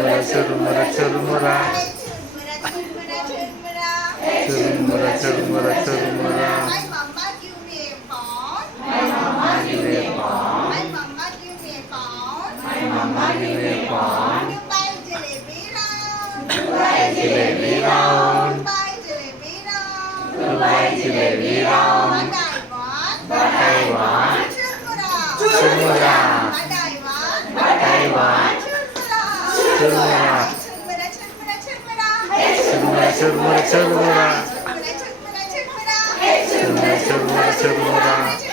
Churmura Churmura Churmura Churmura Churmura Jalebi round, jalebi round, Taiwan, churmura, Taiwan, churmura, churmura, churmura, churmura, churmura, churmura, churmura.